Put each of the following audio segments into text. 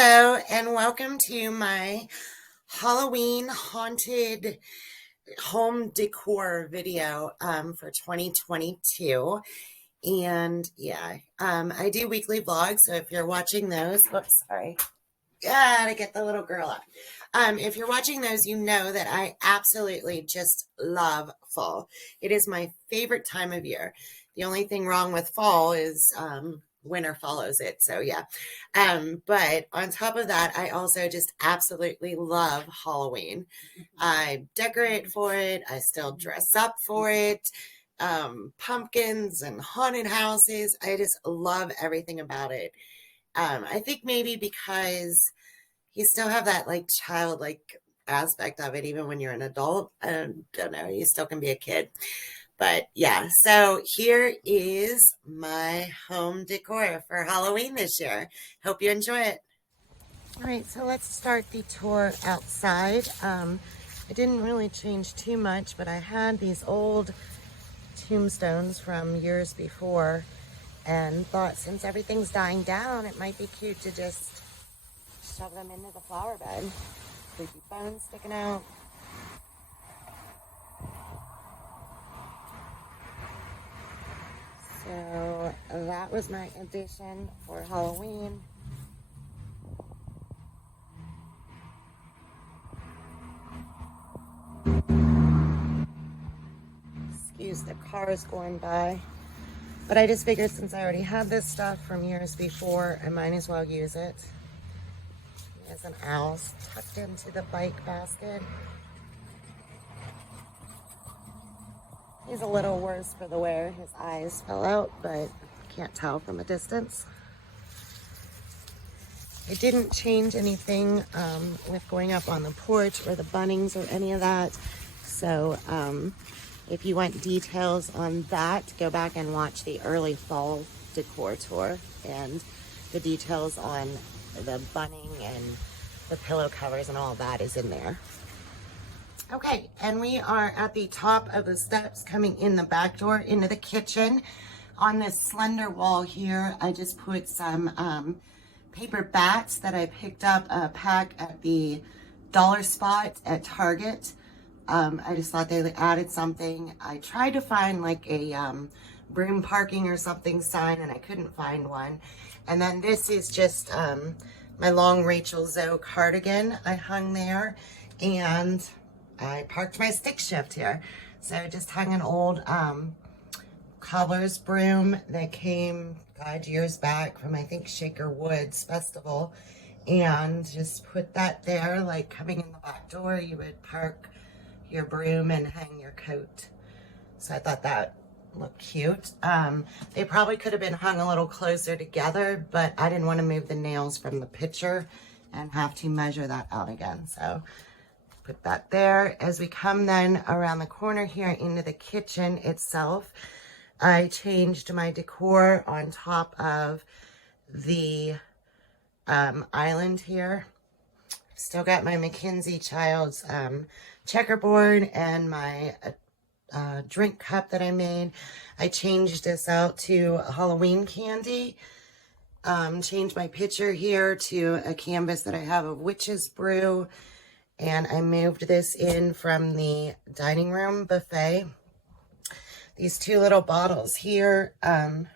Hello and welcome to my Halloween haunted home decor video for 2022. And yeah, I do weekly vlogs, so if you're watching those, oops, sorry, gotta get the little girl up. If you're watching those, you know that I absolutely just love fall. It is my favorite time of year. The only thing wrong with fall is winter follows it. So yeah. But on top of that, I also just absolutely love Halloween. I decorate for it. I still dress up for it. Pumpkins and haunted houses. I just love everything about it. I think maybe because you still have that like childlike aspect of it, even when you're an adult. I don't know, you still can be a kid. But yeah, so here is my home decor for Halloween this year. Hope you enjoy it. All right, so let's start the tour outside. I didn't really change too much, but I had these old tombstones from years before and thought since everything's dying down, it might be cute to just shove them into the flower bed. Creepy bones sticking out. So that was my addition for Halloween. Excuse the cars going by. But I just figured since I already had this stuff from years before, I might as well use it. There's an owl tucked into the bike basket. He's a little worse for the wear. His eyes fell out, but can't tell from a distance. I didn't change anything with going up on the porch or the bunnings or any of that. So if you want details on that, go back and watch the early fall decor tour, and the details on the bunning and the pillow covers and all that is in there. Okay, and we are at the top of the steps coming in the back door into the kitchen. On this slender wall here, I just put some paper bats that I picked up a pack at the dollar spot at Target. I just thought they added something. I tried to find like a broom parking or something sign, and I couldn't find one. And then this is just my long Rachel Zoe cardigan I hung there, and I parked my stick shift here. So I just hung an old cobbler's broom that came, God, years back from, I think, Shaker Woods Festival, and just put that there, like coming in the back door, you would park your broom and hang your coat. So I thought that looked cute. They probably could have been hung a little closer together, but I didn't want to move the nails from the picture and have to measure that out again. So put that there. As we come then around the corner here into the kitchen itself, I changed my decor on top of the island here. Still got my Mackenzie Child's checkerboard and my drink cup that I made. I changed this out to a Halloween candy. Changed my picture here to a canvas that I have of witch's brew. And I moved this in from the dining room buffet. These two little bottles here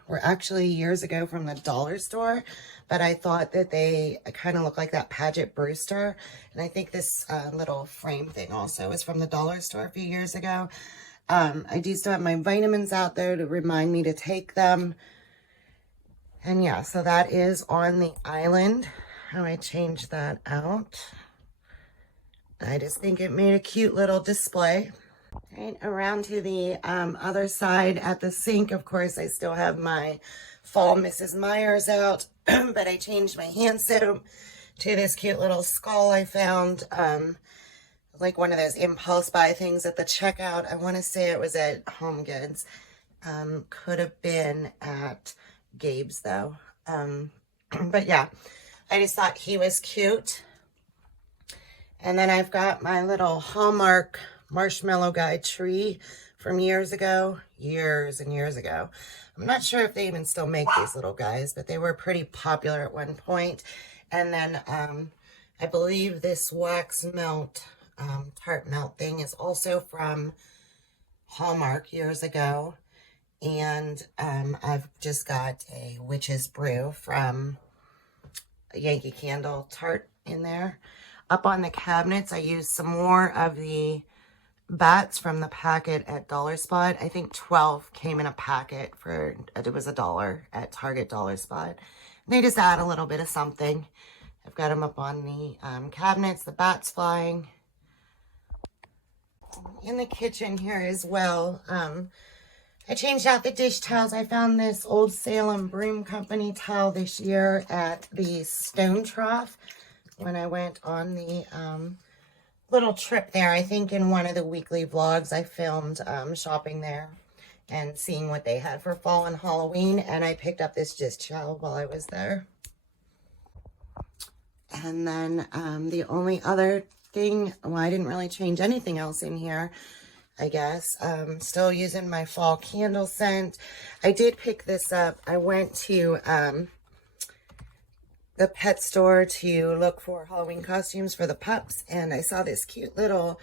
were actually years ago from the dollar store, but I thought that they kind of look like that Paget Brewster. And I think this little frame thing also is from the dollar store a few years ago. I do still have my vitamins out there to remind me to take them. And yeah, so that is on the island. How I changed that out. I just think it made a cute little display. Right, around to the other side at the sink, of course, I still have my fall Mrs. Myers out, but I changed my hand soap to this cute little skull I found, like one of those impulse buy things at the checkout. I want to say it was at Home Goods. Could have been at Gabe's though. But yeah, I just thought he was cute. And then I've got my little Hallmark marshmallow guy tree from years ago, years and years ago. I'm not sure if they even still make these little guys, but they were pretty popular at one point. And then I believe this wax melt, tart melt thing is also from Hallmark years ago. And I've just got a witch's brew from Yankee Candle tart in there. Up on the cabinets, I used some more of the bats from the packet at Dollar Spot. I think 12 came in a packet for, it was $1 at Target Dollar Spot. And they just add a little bit of something. I've got them up on the cabinets, the bats flying. In the kitchen here as well, I changed out the dish towels. I found this Old Salem Broom Company towel this year at the Stone Trough when I went on the little trip there. I think in one of the weekly vlogs I filmed shopping there and seeing what they had for fall and Halloween, and I picked up this dish towel while I was there. And then the only other thing, well, I didn't really change anything else in here, I guess. Still using my fall candle scent. I did pick this up. I went to the pet store to look for Halloween costumes for the pups, and I saw this cute little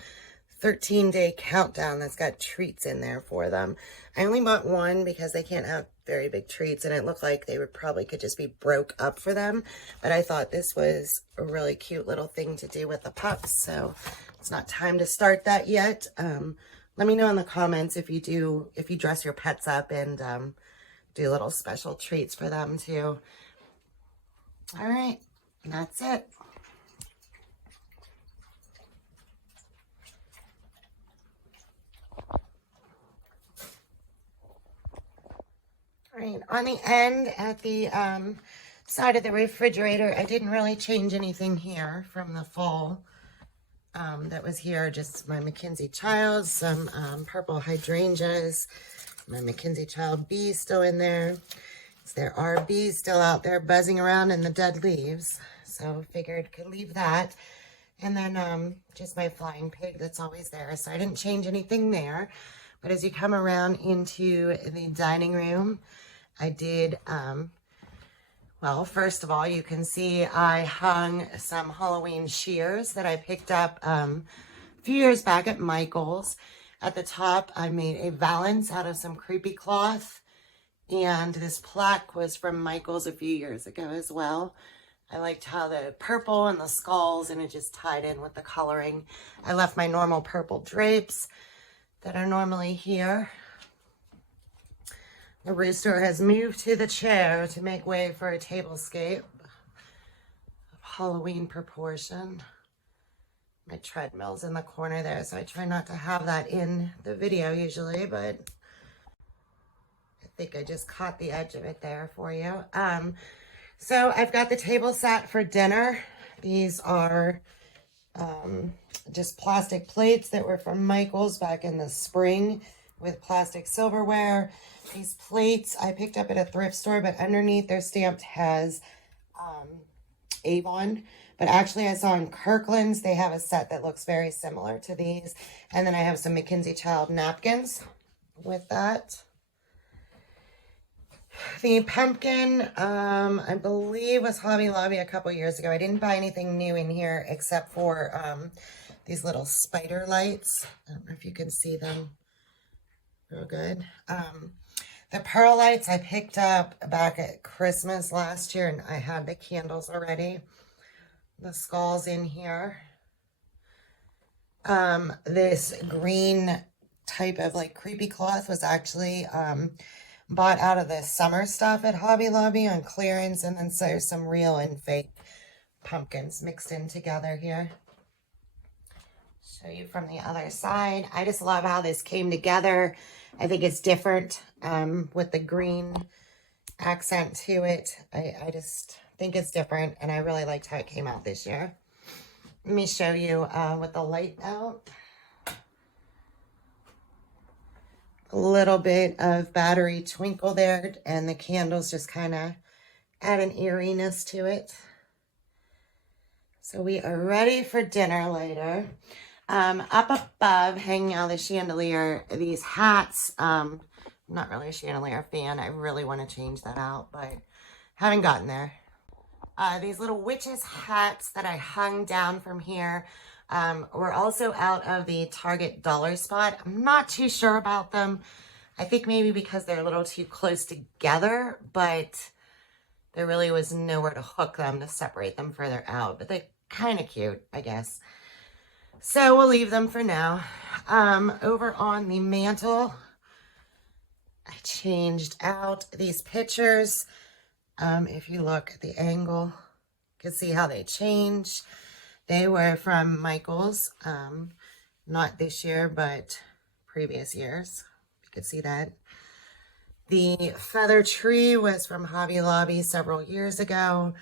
13-day countdown that's got treats in there for them. I only bought one because they can't have very big treats, and it looked like they would probably could just be broke up for them, but I thought this was a really cute little thing to do with the pups, so it's not time to start that yet. Let me know in the comments if you dress your pets up and do little special treats for them too. All right, that's it. All right, on the end at the side of the refrigerator, I didn't really change anything here from the fall that was here. Just my Mackenzie Child, some purple hydrangeas, my Mackenzie Child bees still in there. There are bees still out there buzzing around in the dead leaves, so figured could leave that. And then just my flying pig that's always there, so I didn't change anything there. But as you come around into the dining room, I did, well, first of all, you can see I hung some Halloween shears that I picked up a few years back at Michael's. At the top, I made a valance out of some creepy cloth. And this plaque was from Michael's a few years ago as well. I liked how the purple and the skulls, and it just tied in with the coloring. I left my normal purple drapes that are normally here. The rooster has moved to the chair to make way for a tablescape of Halloween proportion. My treadmill's in the corner there, so I try not to have that in the video usually, but I think I just caught the edge of it there for you. So I've got the table set for dinner. These are just plastic plates that were from Michael's back in the spring with plastic silverware. These plates I picked up at a thrift store, but underneath they're stamped has Avon. But actually I saw in Kirkland's, they have a set that looks very similar to these. And then I have some Mackenzie Child napkins with that. The pumpkin, I believe was Hobby Lobby a couple years ago. I didn't buy anything new in here except for these little spider lights. I don't know if you can see them real good. The pearl lights I picked up back at Christmas last year, and I had the candles already. The skulls in here. This green type of like creepy cloth was actually bought out of the summer stuff at Hobby Lobby on clearance, and then so there's some real and fake pumpkins mixed in together here. Show you from the other side. I just love how this came together. I think it's different with the green accent to it. I just think it's different, and I really liked how it came out this year. Let me show you with the light out. A little bit of battery twinkle there, and the candles just kind of add an eeriness to it. So we are ready for dinner later. Up above, hanging out of the chandelier, these hats. I'm not really a chandelier fan. I really want to change that out, but haven't gotten there. These little witches hats that I hung down from here were also out of the Target dollar spot. I'm not too sure about them. I think maybe because they're a little too close together, but there really was nowhere to hook them to separate them further out. But they're kind of cute, I guess. So we'll leave them for now. Over on the mantle, I changed out these pictures. If you look at the angle, you can see how they change. They were from Michael's, not this year, but previous years. You can see that. The feather tree was from Hobby Lobby several years ago.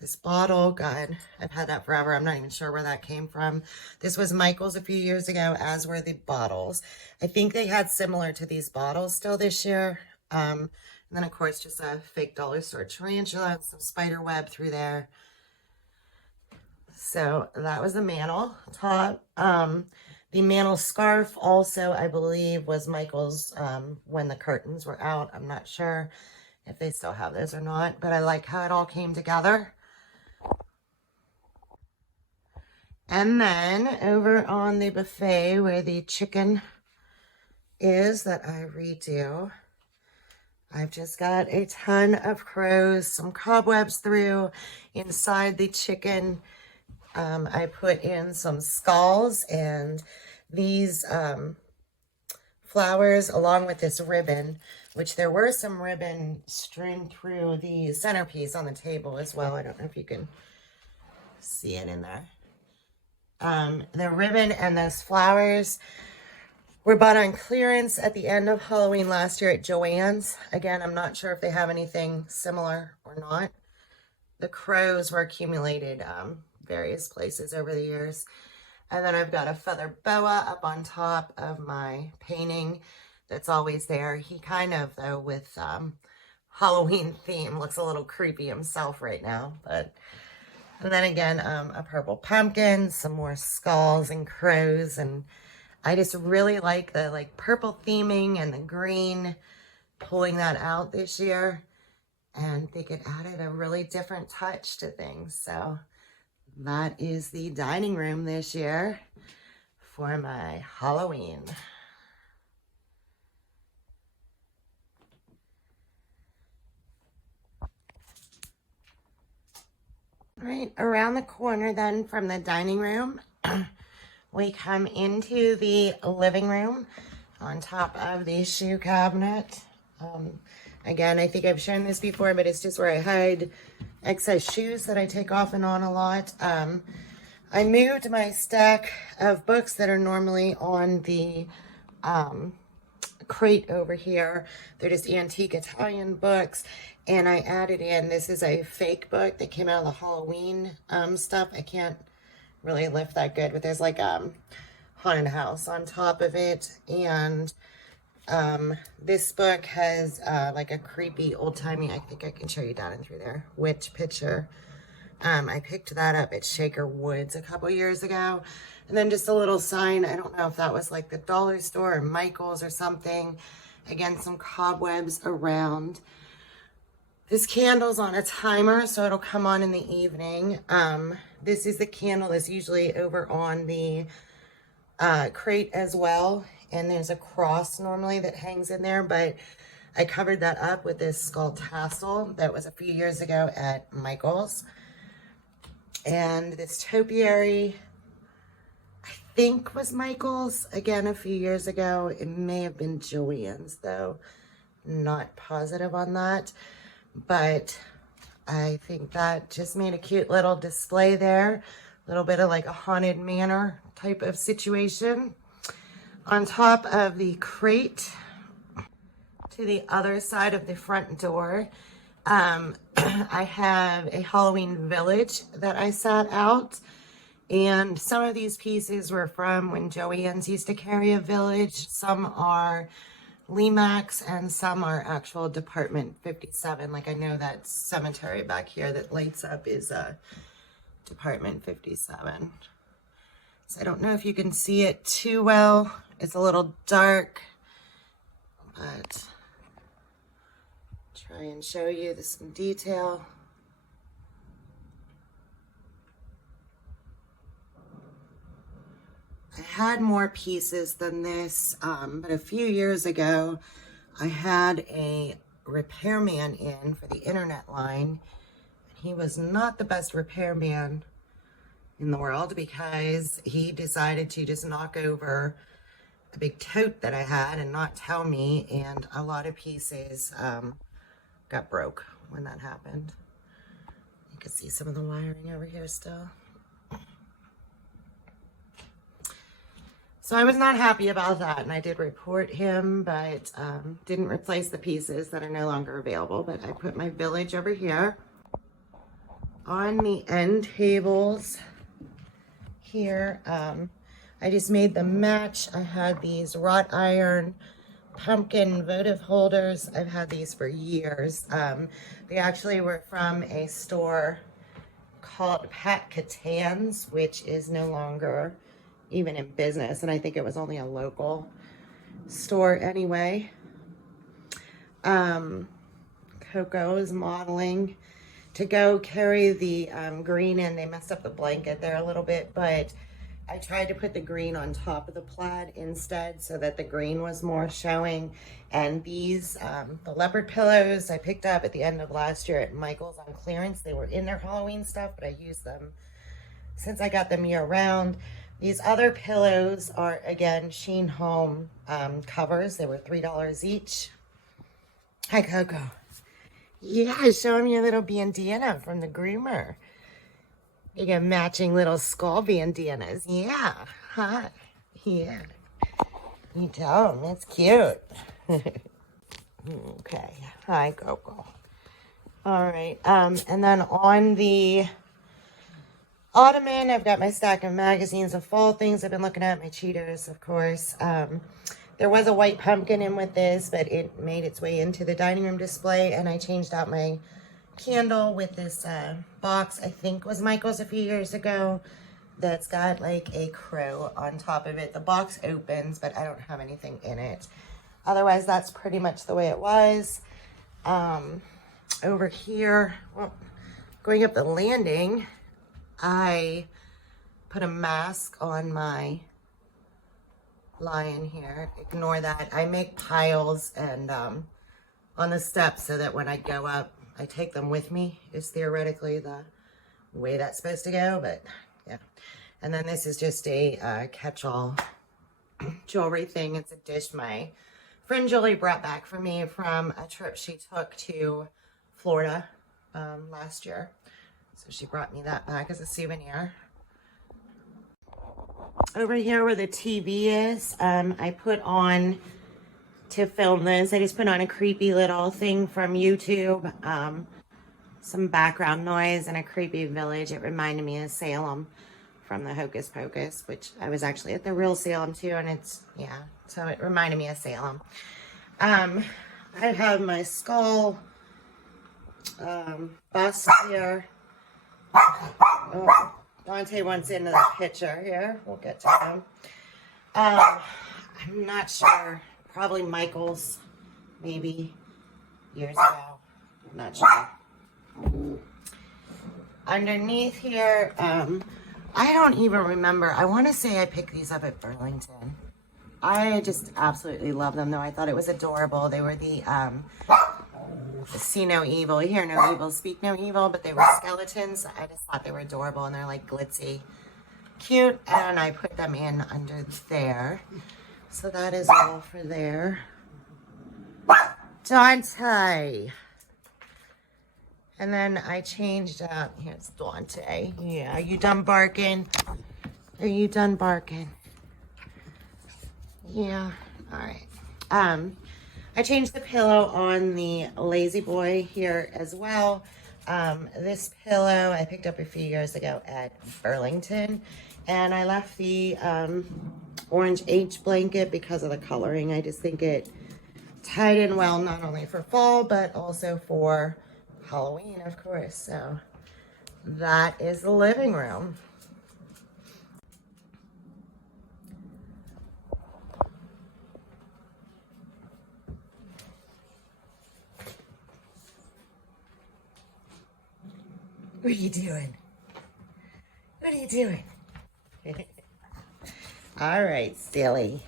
This bottle, God, I've had that forever. I'm not even sure where that came from. This was Michael's a few years ago, as were the bottles. I think they had similar to these bottles still this year. And then, of course, just a fake dollar store tarantula and some spider web through there. So that was the mantle top. The mantle scarf also, I believe, was Michael's when the curtains were out. I'm not sure if they still have those or not, but I like how it all came together. And then over on the buffet where the chicken is that I redo, I've just got a ton of crows, some cobwebs through inside the chicken. I put in some skulls and these flowers along with this ribbon, which there were some ribbon strewn through the centerpiece on the table as well. I don't know if you can see it in there. The ribbon and those flowers were bought on clearance at the end of Halloween last year at Joann's. Again, I'm not sure if they have anything similar or not. The crows were accumulated various places over the years. And then I've got a feather boa up on top of my painting that's always there. He kind of, though, with Halloween theme, looks a little creepy himself right now. But and then again, a purple pumpkin, some more skulls and crows, and I just really like the purple theming and the green, pulling that out this year, and think it added a really different touch to things. So that is the dining room this year for my Halloween. Right around the corner then from the dining room, we come into the living room on top of the shoe cabinet. Again, I think I've shown this before, but it's just where I hide excess shoes that I take off and on a lot. I moved my stack of books that are normally on the crate over here. They're just antique Italian books. And I added in, this is a fake book that came out of the Halloween stuff. I can't really lift that good, but there's like haunted house on top of it. And this book has like a creepy old-timey, I think I can show you down and through there, witch picture. I picked that up at Shaker Woods a couple years ago. And then just a little sign, I don't know if that was like the dollar store or Michael's or something. Again, some cobwebs around. This candle's on a timer, so it'll come on in the evening. This is the candle that's usually over on the crate as well. And there's a cross normally that hangs in there, but I covered that up with this skull tassel that was a few years ago at Michael's. And this topiary, I think was Michael's, again, a few years ago. It may have been Joann's, though. Not positive on that. But I think that just made a cute little display there. A little bit of like a haunted manor type of situation. On top of the crate, to the other side of the front door, I have a Halloween village that I sat out. And some of these pieces were from when Joann's used to carry a village. Some are Limax and some are actual Department 57. Like I know that cemetery back here that lights up is Department 57. So I don't know if you can see it too well. It's a little dark, but try and show you some detail. I had more pieces than this, but a few years ago, I had a repairman in for the internet line. He was not the best repairman in the world because he decided to just knock over a big tote that I had and not tell me, and a lot of pieces got broke when that happened. You can see some of the wiring over here still. So I was not happy about that, and I did report him, but didn't replace the pieces that are no longer available. But I put my village over here on the end tables here. I just made them match. I had these wrought iron pumpkin votive holders. I've had these for years. They actually were from a store called Pat Catan's, which is no longer even in business, and I think it was only a local store anyway. Coco is modeling to go carry the green in. They messed up the blanket there a little bit, but I tried to put the green on top of the plaid instead so that the green was more showing. And these, the leopard pillows I picked up at the end of last year at Michael's on clearance. They were in their Halloween stuff, but I used them since I got them year round. These other pillows are, again, Sheen Home covers. They were $3 each. Hi, Coco. Yeah, show him your little bandana from the groomer. You got matching little skull bandanas. Yeah. Hi. Yeah. You tell him. That's cute. Okay. Hi, Coco. All right. And then on the ottoman, I've got my stack of magazines of fall things I've been looking at. My Cheetos, of course. There was a white pumpkin in with this, but it made its way into the dining room display, and I changed out my candle with this box, I think was Michael's a few years ago, that's got like a crow on top of it. The box opens, but I don't have anything in it. Otherwise, that's pretty much the way it was. Over here, well, going up the landing, I put a mask on my lion here. Ignore that. I make piles and on the steps so that when I go up, I take them with me, is theoretically the way that's supposed to go, but yeah. And then this is just a catch-all jewelry thing. It's a dish my friend Julie brought back for me from a trip she took to Florida last year. So she brought me that back as a souvenir. Over here where the TV is, I put on, to film this, I just put on a creepy little thing from YouTube. Some background noise and a creepy village. It reminded me of Salem from the Hocus Pocus, which I was actually at the real Salem too, and it's, yeah, so it reminded me of Salem. I have my skull bust here. Oh, Dante wants into the picture here. We'll get to him. I'm not sure. Probably Michael's, maybe years ago. I'm not sure. Underneath here, I don't even remember. I want to say I picked these up at Burlington. I just absolutely love them, though. I thought it was adorable. They were the see no evil, hear no evil, speak no evil, but they were skeletons. I just thought they were adorable, and they're like glitzy, cute, and I put them in under there. So that is all for there. Dante. And then I changed out, here's Dante. Yeah, are you done barking? Are you done barking? Yeah, all right. I changed the pillow on the Lazy Boy here as well. This pillow I picked up a few years ago at Burlington, and I left the orange H blanket because of the coloring. I just think it tied in well, not only for fall, but also for Halloween, of course. So that is the living room. What are you doing? What are you doing? All right, silly.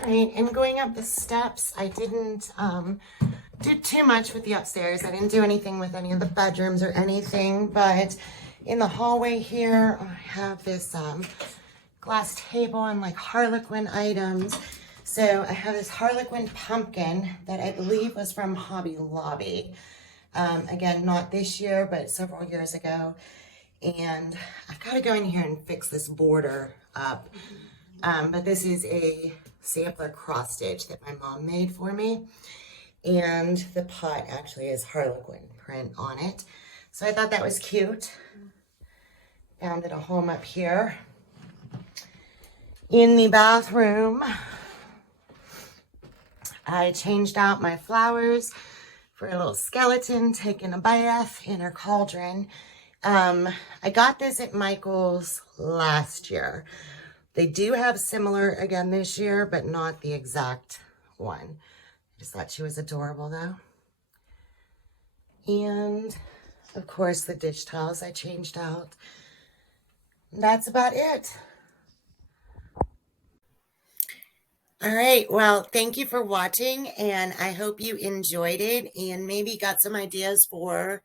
All right, and going up the steps, I didn't do too much with the upstairs. I didn't do anything with any of the bedrooms or anything, but in the hallway here, I have this glass table and like Harlequin items. So I have this Harlequin pumpkin that I believe was from Hobby Lobby. Again, not this year, but several years ago. And I've got to go in here and fix this border up. But this is a sampler cross stitch that my mom made for me. And the pot actually has Harlequin print on it. So I thought that was cute. Found it a home up here. In the bathroom, I changed out my flowers for a little skeleton taking a bath in her cauldron. I got this at Michael's last year. They do have similar again this year, but not the exact one. I just thought she was adorable though. And of course the dish towels I changed out. That's about it. All right, well, thank you for watching, and I hope you enjoyed it and maybe got some ideas for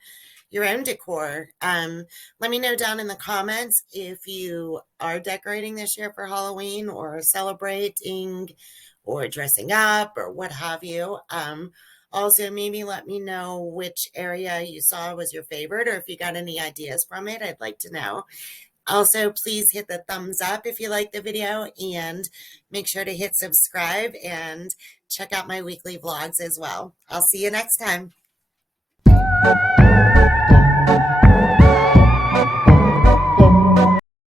your own decor. Let me know down in the comments if you are decorating this year for Halloween or celebrating or dressing up or what have you. Also, maybe let me know which area you saw was your favorite, or if you got any ideas from it. I'd like to know. Also, please hit the thumbs up if you like the video, and make sure to hit subscribe and check out my weekly vlogs as well. I'll see you next time.